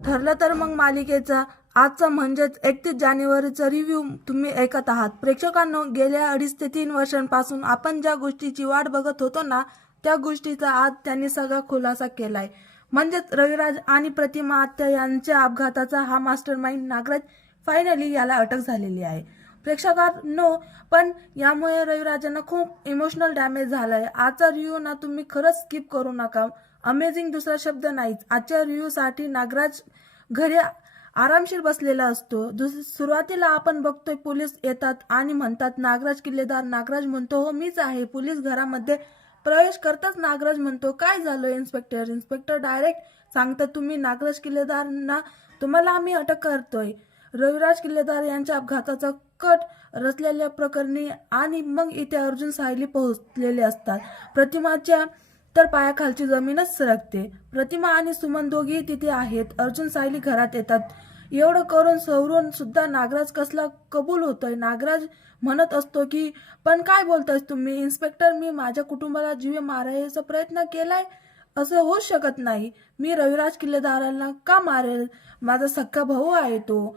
ठरलं तर मग मालिकेचा आजचा म्हणजेच 31 जानेवारीचा रिव्ह्यू तुम्ही ऐकत आहात। प्रेक्षकांनो, गेल्या 2.5 ते 3 वर्षांपासून आपण ज्या गोष्टीची वाट बघत होतो ना, त्या गोष्टीचा आज त्यांनी सगळा खुलासा केलाय। म्हणजेच रविराज आणि प्रतिमा आत्या यांच्या अपघाताचा हा मास्टरमाइंड नागराज फायनली याला अटक झालेली आहे। प्रेक्षकांनो, पण यामुळे रविराजांना खूप इमोशनल डॅमेज झालाय। आजचा रिव्ह्यू ना तुम्ही खरंच स्किप करू नका। अमेझिंग दुसरा शब्द नाहीच। आजच्या रिव्ह्यू साठी नागराज घरी आरामशीर बसलेला असतो। सुरुवातीला आपण बघतोय पोलीस येतात आणि म्हणतात नागराज किल्लेदार। नागराज म्हणतो हो मीच आहे। पोलीस घरामध्ये प्रवेश करताच नागराज म्हणतो काय झालं इन्स्पेक्टर। इन्स्पेक्टर डायरेक्ट सांगतात तुम्ही नागराज किल्लेदार ना, तुम्हाला आम्ही अटक करतोय। रविराज किल्लेदार यांच्या अपघाताचा कट रचलेल्या प्रकरणी आणि मग इथे अर्जुन सायली पोहोचलेले असतात। प्रतिमाच्या तर पायाखालची जमीनच सरकते। प्रतिमा आणि सुमन दोघी तिथे आहेत। अर्जुन सायली घरात येतात। एवढं करून सवरून सुद्धा नागराज कसला कबूल होतोय। नागराज म्हणत असतो की पण काय बोलताय तुम्ही इन्स्पेक्टर, मी माझ्या कुटुंबाला जीवे मारायचा प्रयत्न केलाय, असं होऊ शकत नाही। मी रविराज किल्लेदारांना का मारेल, माझा सख्खा भाऊ आहे तो।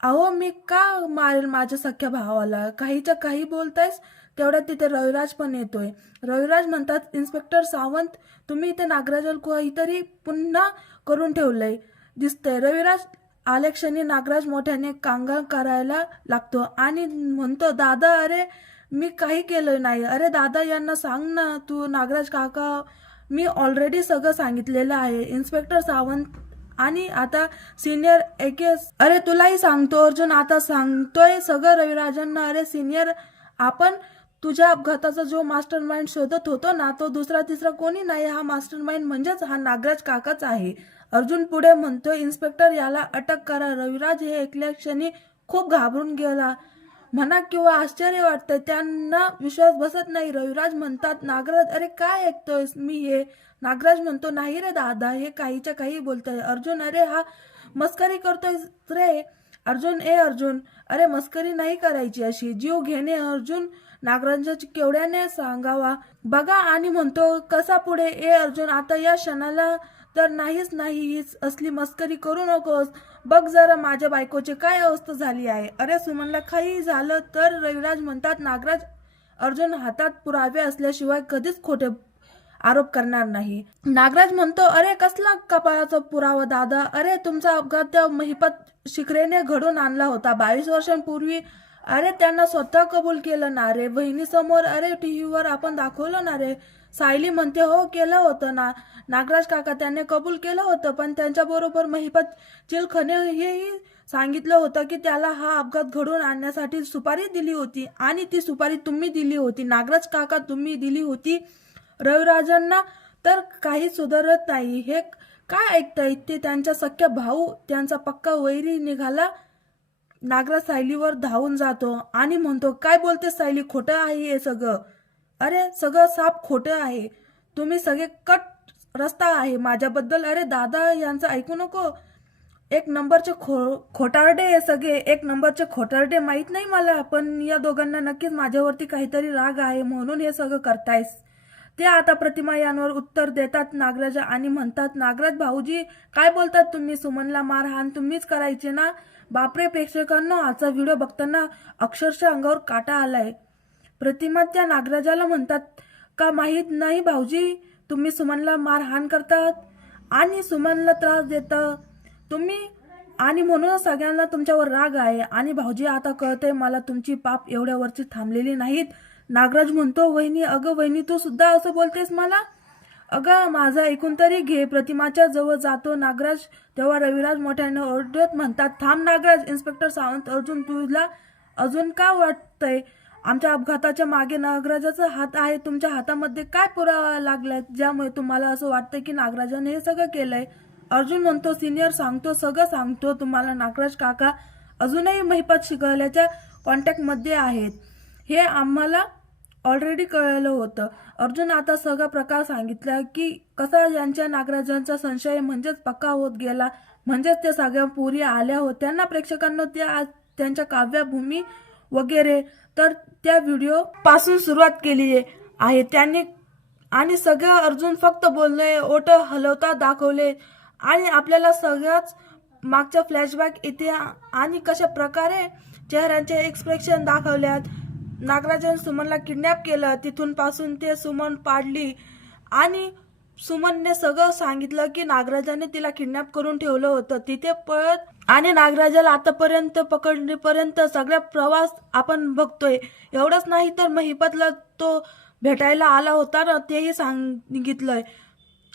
अहो मी का मारेल माझ्या सख्या भावाला, काहीच्या काही बोलतायस। तेवढ्यात तिथे रविराज पण येतोय। रविराज म्हणतात इन्स्पेक्टर सावंत, तुम्ही इथे नागराजला काहीतरी पुन्हा करून ठेवलंय दिसतंय। रविराज आल्याक्षणी नागराज मोठ्याने कांगाल करायला लागतो आणि म्हणतो दादा, अरे मी काही केलं नाही। अरे दादा यांना सांग ना तू। नागराज काका, मी ऑलरेडी सगळं सांगितलेलं आहे इन्स्पेक्टर सावंत। आणि आता सिनियर एकेस, अरे तुलाही सांगतो अर्जुन, आता सांगतोय सगळं रविराजांना। अरे सिनियर, आपण तुझ्या अपघाताचा जो मास्टरमाइंड शोधत होतो ना, तो दुसरा तिसरा कोणी नाही, हा मास्टरमाइंड म्हणजेच हा नागराज काकाच आहे। अर्जुन पुढे म्हणतोय इन्स्पेक्टर याला अटक करा। रविराज हे ऐकल्या क्षणी खूप घाबरून गेला म्हणा किंवा आश्चर्य वाटतंय, त्यांना विश्वास बसत नाही। रविराज म्हणतात नागराज, अरे काय ऐकतोयस मी हे। नागराज म्हणतो नाही रे दादा, हे काहीच्या काही बोलतोय। अर्जुन, अरे हा मस्करी करतोय रे। अर्जुन, अर्जुन, अरे मस्करी नाही करायची अशी, जीव घेणे। अर्जुन नागराजाच्या केवढ्याने सांगावा बघा आणि म्हणतो कसा पुढे। अर्जुन, आता या क्षणाला तर नाहीच नाही, हीच असली मस्करी करू नकोस। बघ जरा माझ्या बायकोची काय अवस्था झाली आहे। अरे सुमनला काही झालं तर। रविराज म्हणतात नागराज, अर्जुन हातात पुरावे असल्याशिवाय कधीच खोटे आरोप करणार नाही। नागराज म्हणतो अरे कसला कपाळाचा पुरावा दादा, अरे तुमचा अपघात त्या महिपत शिखरेने घडून आणला होता 22 वर्षांपूर्वी। अरे त्यांना स्वतः कबूल केलं ना रे बहिणीसमोर, अरे टीव्हीवर आपण दाखवलं ना रे। सायली म्हणते हो केलं होतं ना नागराज काका, त्यांनी कबूल केलं होतं, पण त्यांच्याबरोबर महिपत चिलखने हेही सांगितलं होतं की त्याला हा अपघात घडून आणण्यासाठी सुपारी दिली होती आणि ती सुपारी तुम्ही दिली होती नागराज काका, तुम्ही दिली होती। रविराजांना तर काही सुधारत नाही। हे काय ऐकताय ते त्यांचा सख्या भाऊ, त्यांचा पक्का वैरी निघाला। नागराज सायलीवर धावून जातो आणि म्हणतो काय बोलते सायली, खोटं आहे हे सगळं। अरे सगळं साफ खोटं आहे, तुम्ही सगळे कट रस्ता आहे माझ्याबद्दल। अरे दादा यांचं ऐकू नको, एक नंबरचे खोटारडे हे सगळे, एक नंबरचे खोटारडे। माहित नाही मला, पण या दोघांना नक्कीच माझ्यावरती काहीतरी राग आहे म्हणून हे सगळं करतायस। ते आता प्रतिमा यांवर उत्तर देतात नागराज आणि म्हणतात नागराज भाऊजी काय बोलतात तुम्ही, सुमनला मारहाण तुम्हीच करायचे ना। बापरे प्रेक्षकांनो, आजचा व्हिडिओ बघताना अक्षरशः अंगावर काटा आलाय। प्रतिमा त्या नागराजाला म्हणतात का माहित नाही भाऊजी, तुम्ही सुमनला मारहाण करतात आणि सुमनला त्रास देता तुम्ही, आणि म्हणून सगळ्यांना तुमच्यावर राग आहे। आणि भाऊजी आता कळतंय मला, तुमची पाप एवढ्यावरची थांबलेली नाहीत। नागराज म्हणतो वहिनी, अगं वहिनी तू सुद्धा असं बोलतेस मला, अगं माझं ऐकून तरी घे। प्रतिमाच्या जवळ जातो नागराज, तेव्हा रविराज मोठ्याने ओरडत म्हणतात थांब नागराज। इन्स्पेक्टर सावंत, अर्जुन तुला अजून का वाटतंय आमच्या अपघाताच्या मागे नागराजाचा हात आहे? तुमच्या हातामध्ये काय पुरावा लागलाय ज्यामुळे तुम्हाला असं वाटतंय की नागराजाने हे सगळं केलंय? अर्जुन म्हणतो सिनियर सांगतो, सगळं सांगतो तुम्हाला। नागराज काका अजूनही महिपत शिकवल्याच्या कॉन्टॅक्ट मध्ये आहेत, हे आम्हाला ऑलरेडी कळलं होतं। अर्जुन आता सगळा प्रकार सांगितला की कसा यांच्या नागराजांचा संशय म्हणजेच पक्का होत गेला, म्हणजेच त्या सगळ्या पुरी आल्या होत्या ना प्रेक्षकांना, त्या त्यांच्या काव्यभूमी वगैरे, तर त्या व्हिडिओ पासून सुरुवात केली आहे त्यांनी। आणि सगळं अर्जुन फक्त बोललोय, ओठ हलवता दाखवले आणि आपल्याला सगळ्याच मागच्या फ्लॅशबॅक इथे आणि कशा प्रकारे चेहऱ्यांचे एक्सप्रेशन दाखवल्यात. नागराजन सुमनला किडनॅप केलं, तिथून पासून ते सुमन पाडली आणि सुमनने सगळं सांगितलं की नागराजाने तिला किडनॅप करून ठेवलं होतं. तिथे पळत आणि नागराजाला आतापर्यंत पकडण्यापर्यंत सगळा प्रवास आपण बघतोय. एवढंच नाही तर महिपतला तो भेटायला आला होता ना, तेही सांगितलंय.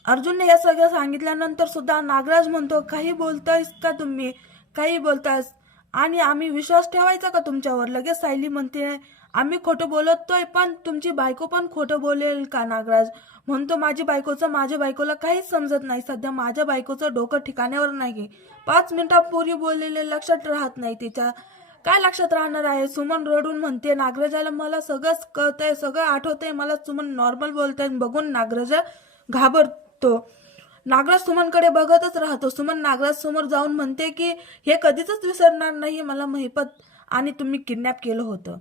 अर्जुनने हे सगळं सांगितल्यानंतर सुद्धा नागराज म्हणतो, काही बोलतायस का तुम्ही, काही बोलतायस आणि आम्ही विश्वास ठेवायचा का तुमच्यावर. लगेच सायली म्हणते, आम्ही खोटं बोलतोय पण तुमची बायको पण खोटं बोलेल का. नागराज म्हणतो, माझ्या बायकोला काहीच समजत नाही. सध्या माझ्या बायकोचं डोकं ठिकाण्यावर नाही. 5 मिनिटांपूर्वी बोललेले लक्षात राहत नाही तिच्या. काय लक्षात राहणार आहे. सुमन रडून म्हणते, नागराजाला मला सगळंच कळतंय, सगळं आठवतंय मला. सुमन नॉर्मल बोलतंय बघून नागराज घाबरतो. नागराज सुमनकडे बघतच राहतो. सुमन नागराज समोर जाऊन म्हणते की हे कधीच विसरणार नाही मला महिपत आणि तुम्ही किडनॅप केलं होतं.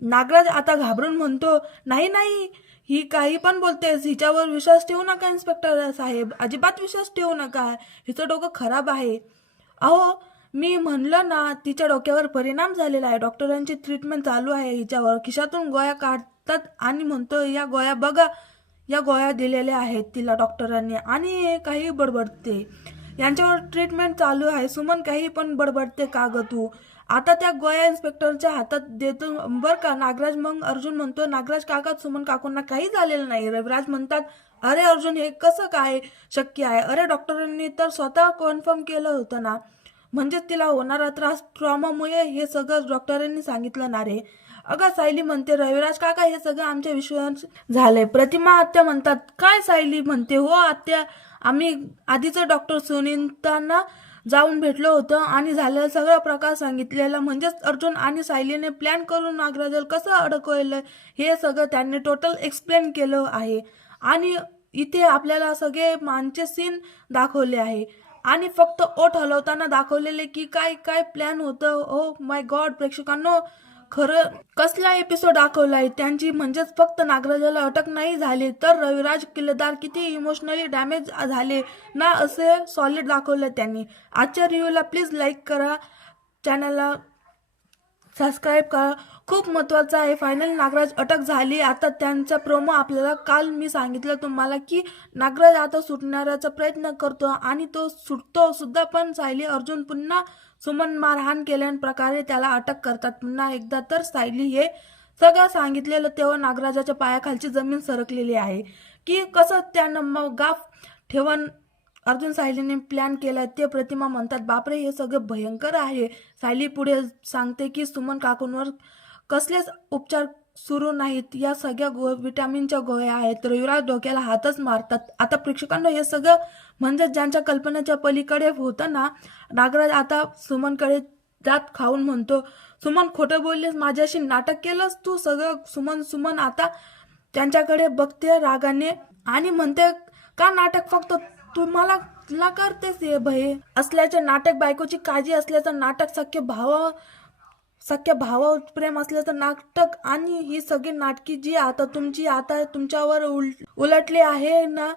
नागराज आता घाबरून म्हणतो, नाही नाही, ही काही पण बोलतेस, हिच्यावर विश्वास ठेवू नका इन्स्पेक्टर साहेब, अजिबात विश्वास ठेवू नका, हिचं डोकं खराब आहे. अहो मी म्हणलं ना, तिच्या डोक्यावर परिणाम झालेला आहे. डॉक्टरांची ट्रीटमेंट चालू आहे हिच्यावर. खिशातून गोळ्या काढतात आणि म्हणतो, या गोळ्या बघा, या गोळ्या दिलेल्या आहेत तिला डॉक्टरांनी आणि काही बडबडते. यांच्यावर ट्रीटमेंट चालू आहे. सुमन काही पण बडबडते का ग तू. आता त्या गोळ्या इन्स्पेक्टरच्या हातात देतो बर का. नागराज मग अर्जुन म्हणतो, नागराज काका, सुमन काकूंना काही झालेलं नाही. रविराज म्हणतात, अरे अर्जुन, हे कसं काय शक्य आहे. अरे डॉक्टरांनी तर स्वतः कन्फर्म केलं होतं ना. म्हणजेच तिला होणारा त्रास ट्रॉमामुळे हे सगळं डॉक्टरांनी सांगितलं ना रे. अगं सायली म्हणते, रविराज काका, हे सगळं आमच्या विश्वास झालंय. प्रतिमा आत्या म्हणतात, काय. सायली म्हणते, हो आत्या, आम्ही आधीचं डॉक्टर सुनीतांना जाऊन भेटलो होतं आणि झालेला सगळा प्रकार सांगितलेला. म्हणजेच अर्जुन आणि सायलीने प्लॅन करून नागराजला कसं अडकवलं हे सगळं त्यांनी टोटल एक्सप्लेन केलं आहे. आणि इथे आपल्याला सगळे मानचे सीन दाखवले आहे आणि फक्त ओठ हलवताना दाखवलेले की काय काय प्लॅन होतं. ओ माय गॉड प्रेक्षकांनो, खरं कसला एपिसोड दाखवलाय त्यांची. म्हणजेच फक्त नागराजाला अटक नाही झाली तर रविराज किल्लेदार किती इमोशनली डॅमेज झाले ना, असे सॉलिड दाखवलं त्यांनी. आजच्या रिव्ह्यूला प्लीज लाईक करा, चॅनलला सबस्क्राईब करा. खूप महत्त्वाचं आहे. फायनल नागराज अटक झाली. आता त्यांचा प्रोमो आपल्याला काल मी सांगितलं तुम्हाला की नागराज आता सुटण्याचा प्रयत्न करतो आणि तो सुटतो सुद्धा. पण सायली अर्जुन पुन्हा सुमन मारहाण केल्यान प्रकारे त्याला अटक करतात पुन्हा एकदा. तर सायली हे सगळं सांगितलेलं तेव्हा नागराजाच्या पायाखालची जमीन सरकलेली आहे की कसं त्यानं मग गाफ ठेवून अर्जुन सायलीने प्लॅन केलाय ते. प्रतिमा म्हणतात, बापरे, हे सगळं भयंकर आहे. सायली पुढे सांगते की सुमन काकूंवर कसलेच उपचार सुरू नाहीत, या सगळ्या विटॅमिनच्या गोळ्या आहेत. रविराज डोक्याला हातच मारतात. आता प्रेक्षकांना हे सगळं म्हणजे ज्यांच्या कल्पनेच्या पलीकडे होतं ना. नागराज आता सुमनकडे दात खाऊन म्हणतो, सुमन खोटं बोललेस, माझ्याशी नाटक केलंस तू सगळं. सुमन आता त्यांच्याकडे बघते रागाने आणि म्हणते, का नाटक. फक्त तुम्हाला करतेस हे भय असल्याचे नाटक, बायकोची काळजी असल्याचं नाटक, सख्या भावा प्रेम असल्याचं नाटक आणि ही सगळी नाटकी जी आता तुमच्यावर उलटली आहे ना.